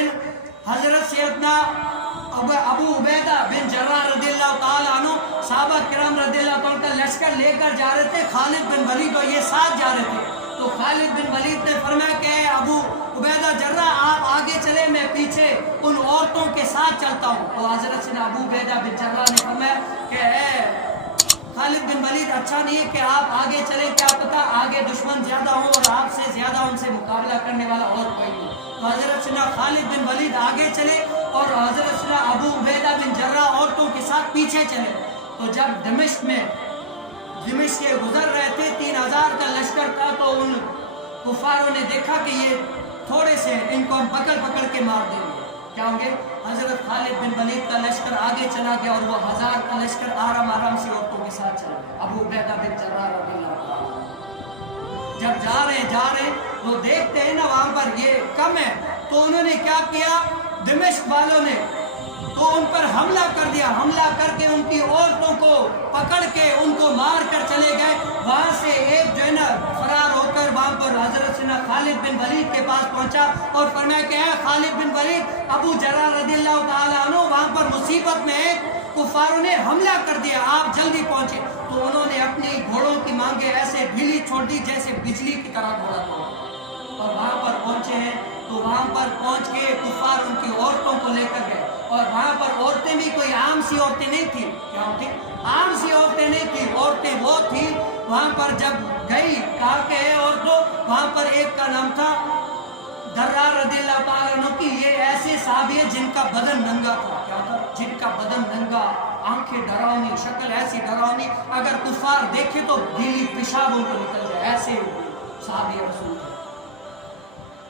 दिन हजरत सैयदना अबू उबैदा बिन जर्राह रदियल्लाहु ताला अन्हु सहाबा किराम रदियल्लाहु ताला का लश्कर लेकर जा रहे थे। खालिद बिन वलीद और ये साथ जा रहे थे। तो खालिद बिन वलीद ने फरमाया कि अबू उबैदा जर्राह आप आगे चले, मैं पीछे उन औरतों के साथ चलता हूँ। तो हजरत से अबू उबैदा बिन जर्राह ने फरमाया कि खालिद बिन वलीद अच्छा नहीं है कि आप आगे चले, क्या पता आगे दुश्मन ज्यादा हो और आपसे ज्यादा उनसे मुकाबला करने वाला और कोई नहीं। तो हजरत से खालिद बिन वलीद आगे चले और हजरत से अबू उबैदा बिन जर्राह औरतों के साथ पीछे चले। तो जब दिमिश्क के गुजर रहे थे 3000 का लश्कर था, तो उन कुफारों ने देखा कि ये थोड़े से, इनको हम पकड़ के मार देंगे। क्या होंगे? हजरत खालिद बिन वलीद का लश्कर आगे चला गया और वो 1000 का लश्कर आराम से औरतों के साथ चला गया। अबू उबैदा बिन जर्राह रदियल्लाहु अन्हु जब जा रहे वो देखते हैं ना वहां पर ये कम है, तो उन्होंने क्या किया, दिमिश्क वालों ने तो उन पर हमला कर दिया। हमला करके उनकी औरतों को पकड़ के उनको मार कर चले गए। वहां से एक जो है ना फरार होकर वहां पर हजरत सिना खालिद बिन वलीद के पास पहुंचा और फरमाया कि खालिद बिन वलीद, अबू जर्राह रदियल्लाहु ताला अन्हु वहां पर मुसीबत में है, कुफारों ने हमला कर दिया, आप जल्दी पहुंचे। तो उन्होंने अपने घोड़ों की मांगे ऐसे ढीली छोड़ दी जैसे बिजली की तरह घोड़ा तोड़ा, और वहां पर पहुंचे हैं। तो वहां पर पहुंच के कुफार उनकी औरतों को लेकर गए, और वहां पर औरतें भी कोई आम सी औरतें नहीं थी। क्या होती? आम सी औरतें नहीं थी, औरतें वो थी। वहां पर जब गई, कहा के औरतों, वहां पर एक का नाम था दर्रा रदियल्लाहु ताला अन्हु की। ये ऐसे साहबी है जिनका बदन नंगा था। क्या था? जिनका बदन नंगा, आंखें डरावनी, शक्ल ऐसी डरावनी, अगर कुफार देखे तो गीली पेशाब उनको निकल जाए, ऐसे साहबी रसूल थे।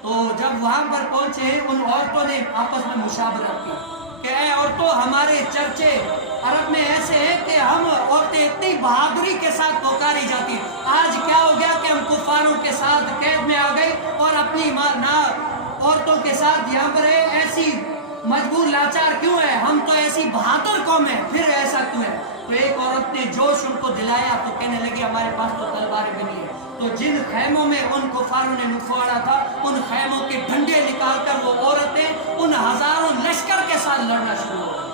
तो जब वहां पर पहुंचे, उन औरतों ने आपस में मुशावरत की कि औरतों, हमारे चर्चे अरब में ऐसे हैं कि हम औरतें इतनी बहादुरी के साथ पुकारी जाती, आज क्या हो गया कि हम कुफारों के साथ कैद में आ गए और अपनी औरतों के साथ यहाँ पर है, ऐसी मजबूर लाचार क्यों है? हम तो ऐसी बहादुर कौम है, फिर ऐसा क्यों है? तो एक औरत ने जोश उनको दिलाया, तो कहने लगी हमारे पास तो तलवारें भी नहीं है। तो जिन खैमों में उन कुफारों ने नुफाड़ा था, उन खैमों के डंडे निकालकर वो औरतें उन हजारों लश्कर के साथ लड़ना शुरू हो गई।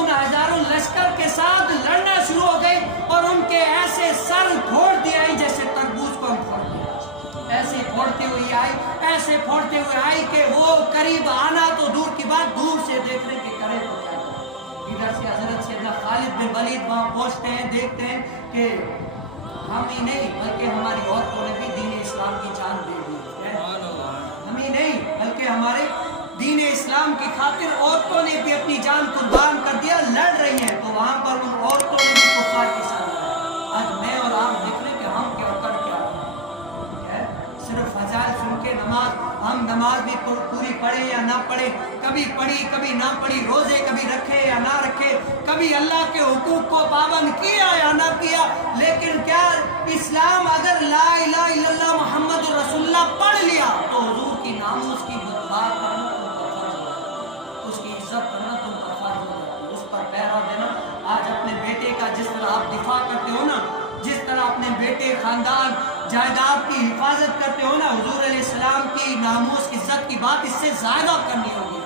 उन हजारों लश्कर के साथ लड़ना शुरू हो गई और उनके ऐसे सर फोड़ दिया जैसे तरबूज को हम फोड़ दिया, ऐसे फोड़ते हुए आई, ऐसे फोड़ते हुए आई कि वो करीब आना तो दूर की बात, दूर से देखने के करे तो क्या। इधर से हजरत सैयदना खालिद बिन वलीद वहां पहुंचते हैं, देखते हैं कि हम ही नहीं बल्कि हमारी औरतों ने भी दीन इस्लाम की जान दे दी है। हम ही नहीं बल्कि हमारे दीन इस्लाम की खातिर औरतों ने भी अपनी जान कुर्बान कर दिया, लड़ रही हैं। तो वहां पर उन औरतों ने भी कुफार के साथ लड़ा। आज मैं और आप देख रहे कि हम क्या कर क्या है, सिर्फ फजाइल सुन के नमाज, हम नमाज भी पूरी पढ़े या ना पढ़े, कभी पढ़ी कभी ना पढ़ी, रोजे कभी रखे या ना रखे, कभी अल्लाह के हुकूक को पाबंद किया या ना किया, लेकिन क्या इस्लाम अगर ला इलाहा इल्लल्लाह मुहम्मद रसूलुल्लाह पढ़ लिया तो हुजूर की नामूस की बात करना तुम पर फर्ज है, उसकी इज्जत करना तुम पर फर्ज है, उस पर पहरा देना। आज अपने बेटे का जिस तरह आप दिफा करते हो ना, जिस तरह अपने बेटे, खानदान, जायदाद की हिफाजत करते हो ना, हुजूर अलैहिस्सलाम की नामूस इज्जत की बात इससे ज्यादा करनी होगी।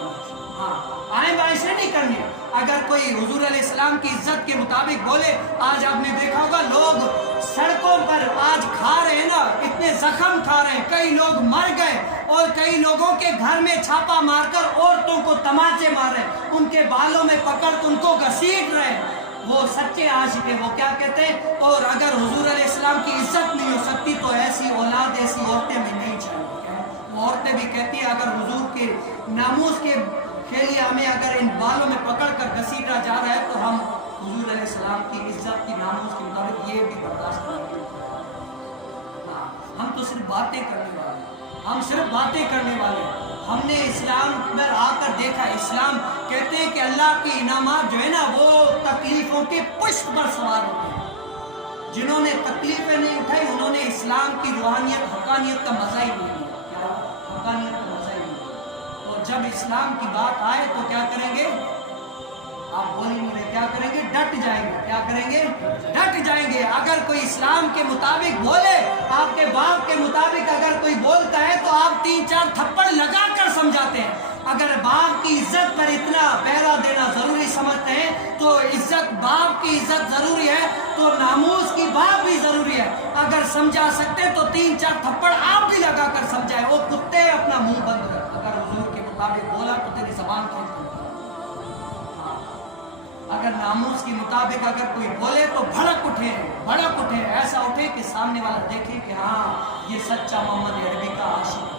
हाँ, आए बाएं से नहीं करनी। अगर कोई हुजूर अलैहिस्सलाम की इज्जत के मुताबिक बोले, आज आपने देखा होगा लोग सड़कों पर आज खा रहे हैं ना, इतने जख्म खा रहे हैं, कई लोग मर गए और कई लोगों के घर में छापा मारकर औरतों को तमाचे मार रहे हैं, उनके बालों में पकड़ उनको घसीट रहे हैं। वो सच्चे आशिक है। वो क्या कहते हैं, और अगर हुजूर अलैहिस्सलाम की इज्जत नहीं हो सकती तो ऐसी औलाद, ऐसी औरतें भी नहीं चाहिए। वो औरतें भी कहती है अगर हुजूर के नामूस के लिए हमें अगर इन बालों में पकड़ कर घसीटा जा रहा है तो हम हुजूर अलैहिस्सलाम की इज्जत की नामूस के मुताबिक ये भी बर्दाश्त करेंगे। हाँ, हम तो सिर्फ बातें करने वाले, हम सिर्फ बातें करने वाले। हमने इस्लाम में आकर देखा, इस्लाम कहते हैं कि अल्लाह के इनामात जो है ना वो तकलीफों के पुष्प पर सवार होते हैं। जिन्होंने तकलीफें नहीं उठाई उन्होंने इस्लाम की रूहानियत, हकानियत का मजा ही नहीं लिया। क्या हकानियत का मजा ही नहीं। और जब इस्लाम की बात आए तो क्या करेंगे, आप बोल ही नहीं रहे, क्या करेंगे, डट जाएंगे। क्या करेंगे, डट जाएंगे। अगर कोई इस्लाम के मुताबिक बोले, आपके बाप के मुताबिक अगर कोई बोलता है तो आप 3-4 थप्पड़ लगा कर समझाते हैं। اگر باپ کی عزت پر اتنا پہرا دینا ضروری سمجھتے ہیں تو عزت باپ کی عزت ضروری ہے تو ناموس کی باپ بھی ضروری ہے. اگر سمجھا سکتے تو 3-4 تھپڑ آپ بھی لگا کر سمجھائے. وہ کتے اپنا منہ بند کر. اگر حضور کے مطابق بولا تو تیری زبان کھینچ دوں. اگر ناموس کے مطابق اگر کوئی بولے تو بھڑک اٹھے ایسا اٹھے کہ سامنے والا دیکھے کہ ہاں یہ سچا محمد عربی کا عاشق